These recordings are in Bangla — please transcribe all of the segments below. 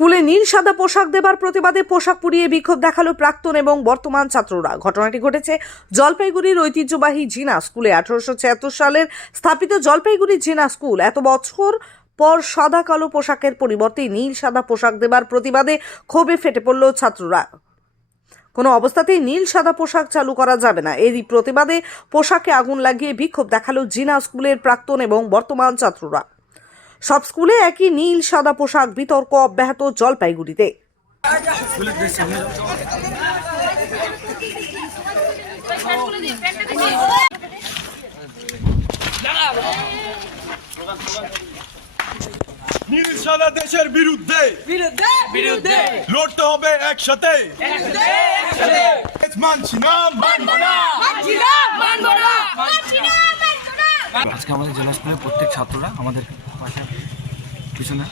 স্কুলে নীল সাদা পোশাক দেবার প্রতিবাদে পোশাক পুড়িয়ে বিক্ষোভ দেখাল প্রাক্তন এবং বর্তমান ছাত্ররা। ঘটনাটি ঘটেছে জলপাইগুড়ির ঐতিহ্যবাহী জিনা স্কুলে। আঠারোশো ছিয়াত্তর সালের স্থাপিত জলপাইগুড়ি জিনা স্কুল এত বছর পর সাদা কালো পোশাকের পরিবর্তে নীল সাদা পোশাক দেবার প্রতিবাদে ক্ষোভে ফেটে পড়ল ছাত্ররা। কোনো অবস্থাতেই নীল সাদা পোশাক চালু করা যাবে না। এরই প্রতিবাদে পোশাকে আগুন লাগিয়ে বিক্ষোভ দেখাল জিনা স্কুলের প্রাক্তন এবং বর্তমান ছাত্ররা। সব স্কুলে একই নীল সাদা পোশাক বিতর্ক অব্যাহত জলপাইগুড়িতে। নীল সাদা দেশের বিরুদ্ধে। বিরুদ্ধে লড়তে হবে একসাথে। মানছি না মানবো না মানছি না মানবো না মানছি না মানবো না আজকে আমাদের জেলা স্কুলের প্রত্যেক ছাত্ররা আমাদের পাশে পিছনে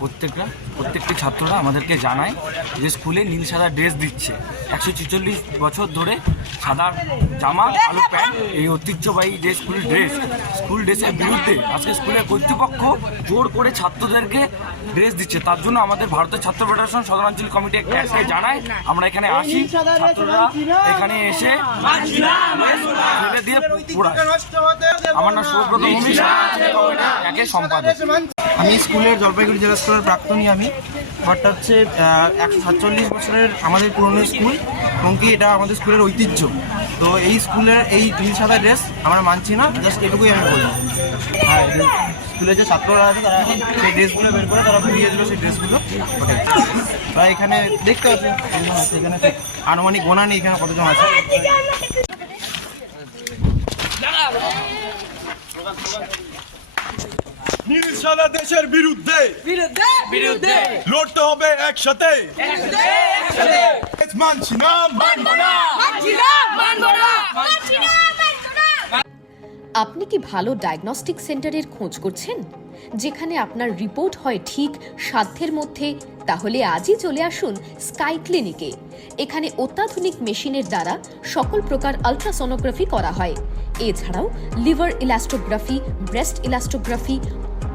প্রত্যেকটা প্রত্যেকটি ছাত্ররা আমাদেরকে জানায় যে স্কুলে নীল সাদা ড্রেস দিচ্ছে। একশো ছেচল্লিশ বছর ধরে সাদা জামা কালো প্যান্ট, এই ঐতিহ্যবাহী যে স্কুলের ড্রেস, স্কুল ড্রেসের বিরুদ্ধে আজকে স্কুলের কর্তৃপক্ষ জোর করে ছাত্রদেরকে ড্রেস দিচ্ছে। তার জন্য আমাদের ভারতের ছাত্র ফেডারেশন সদরাঞ্চল কমিটি একটা জানায়, আমরা এখানে আসি। ছাত্ররা এখানে এসে দিয়ে আমার নাম সুব্রত ভূমি একে সম্পাদক। আমি স্কুলের জলপাইগুড়ি জেলা স্কুলের প্রাক্তনী আমি। ঘরটা হচ্ছে একশো সাতচল্লিশ বছরের আমাদের পুরনো স্কুল এবং কি এটা আমাদের স্কুলের ঐতিহ্য। তো এই স্কুলের এই নীল সাদা ড্রেস আমরা মানছি না, জাস্ট এটুকুই আমি বলি। হ্যাঁ স্কুলে যে ছাত্ররা আছে, তারা এখন সেই ড্রেসগুলো বের করে তারা ফিরিয়ে দিল সেই ড্রেসগুলো। তারা এখানে দেখতে পাচ্ছেন, এখানে আনুমানিক গোনা নেই, এখানে কতজন আছে? সাদা দেশের বিরুদ্ধে বিরুদ্ধে বিরুদ্ধে লড়তে হবে একসাথে। মানছি না মানবো না। আপনি কি ভালো ডায়াগনস্টিক সেন্টারের খোঁজ করছেন? যেখানে আপনার রিপোর্ট হয় ঠিক সাধ্যের মধ্যে তাহলে আজই চলে আসুন স্কাই ক্লিনিকে এখানে অত্যাধুনিক মেশিনের দ্বারা সকল প্রকার আলট্রাসোনোগ্রাফি করা হয়। এছাড়াও liver elastography breast elastography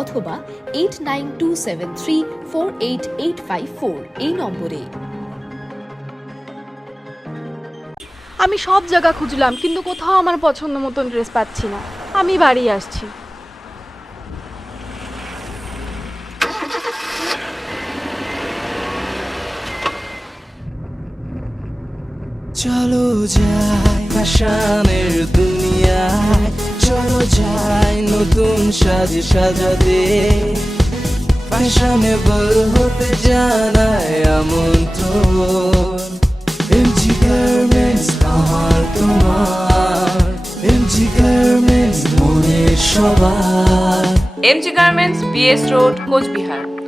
অথবা eight nine two seven three four eight eight five four এই নম্বরে। আমি সব জায়গা খুঁজলাম কিন্তু কোথাও আমার পছন্দ মতন ড্রেস পাচ্ছি না। আমি বাড়ি আসছি। চলো যাই ফ্যাশনের দুনিয়ায় চলো যাই নতুন সাজে সাজাতে ফ্যাশনেবল হতে জানায় আমন্ত্রণ। এমজি গার্মেন্টস আমার তোমার। এমজি গার্মেন্টস মনের সবার। MG garments BS road Coochbehar.